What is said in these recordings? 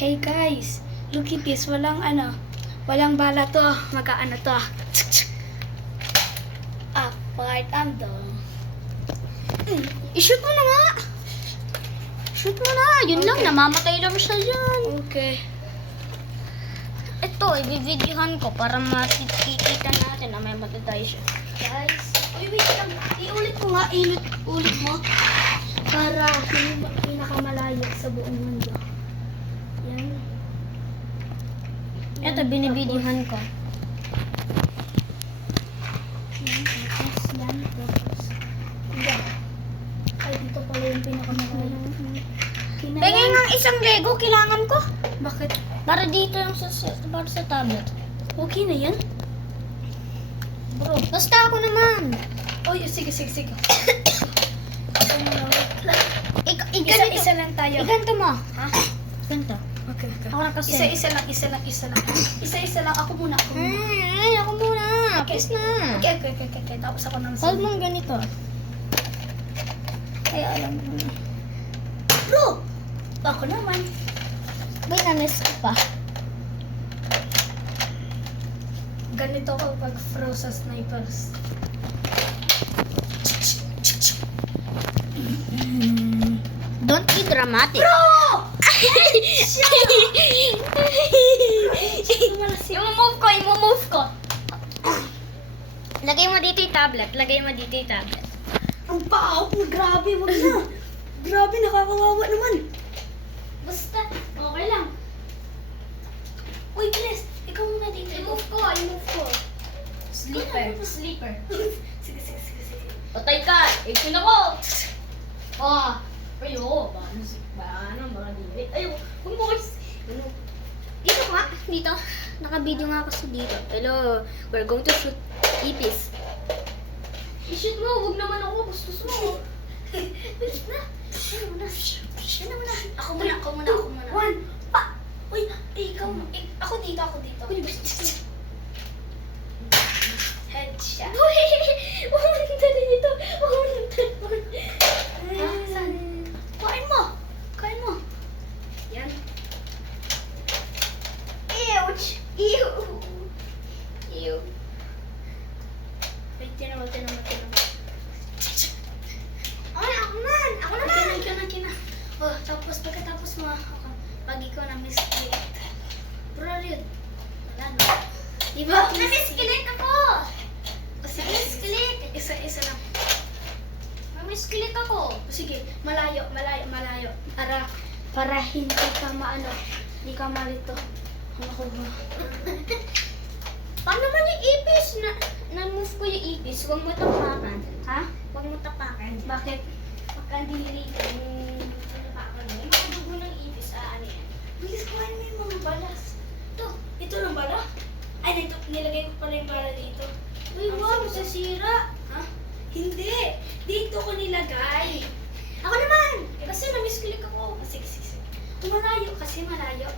Hey guys, look at this. Walang bala to. Magkaano to. Apart ang do. I-shoot mo na nga. Shoot mo na. Yun lang, namamatay lang siya dyan. Okay. Ito, i-videohan ko para makikita natin na may matatay siya. Guys, wait lang. Iulit ko nga. Ulit mo. Para pinakamalayo sa buong mundo. Yan. Ito, binibidyohan ko. Yan. Yan. Ay, dito pala yung pinakamalayo. Pengen ng isang Lego, kailangan ko. Bakit? Para dito yung para sa tablet. Okay na yan? Bro, basta ako naman. Oy, sige. Isa lang tayo. Iganto mo. Ha? Ganto. Okay. Ako na kasi. Isa lang. Isa lang. Ako muna. Ay, ako muna. Please na. Okay. Tapos ako nang Hold mong ganito. Ay, alam mo na. Bro! Ako naman. May na-miss ko pa. Ganito ko pag froze sa snipers. Don't be dramatic. Bro! I-move ko. Lagay mo dito yung tablet. Ang baho mo, grabe, wag na. Grabe, nakakawawa naman. Basta, okay lang. Uy, please, ikaw muna dito. I-move ko. Sleeper. Sige. Patay ka. Ipin ako. Ayo. Baka dili. Ayo. Huwag mo guys. Dito ka. Dito. Naka-video nga ako sa dito. Hello. We're going to shoot ipis. I-shoot mo. Huwag naman ako. Gusto mo. Bilis na. Yan na. Ako muna. One, pa! Uy, ikaw, ako dito. Headshot. Huwag dito. Saan? Kain mo. Yan. Ew. Wait, tinan mo. Ako naman. Ikaw na. Oh, tapos pagkatapos mo, pag ikaw na misclick. Bro, yun. Wala na. Diba? Namiskilate ako. Sige. Isa lang. Namiskilate ako. Sige, malayo. Para hindi ka hindi ka malito. Ako ba? Paano naman yung ipis? Na-move ko yung ipis. Huwag mo tapakan. Ha? Huwag mo tapakan. Bakit? Pagka dili ka, yung tapakan mo. Yung mga dugo ng ipis, ano yan? Bilis kuhain mo yung mga balas. Ito lang bala? Ay, nilagay ko pala yung bala dito. Uy, wow, masasira. Ha? Hindi. Dito ko nilagay. Ako naman! Kasi namiskilate ako. Sige. Malayo kasi malayo.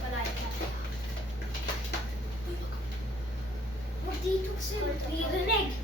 Huwag dito kasi. May rinig.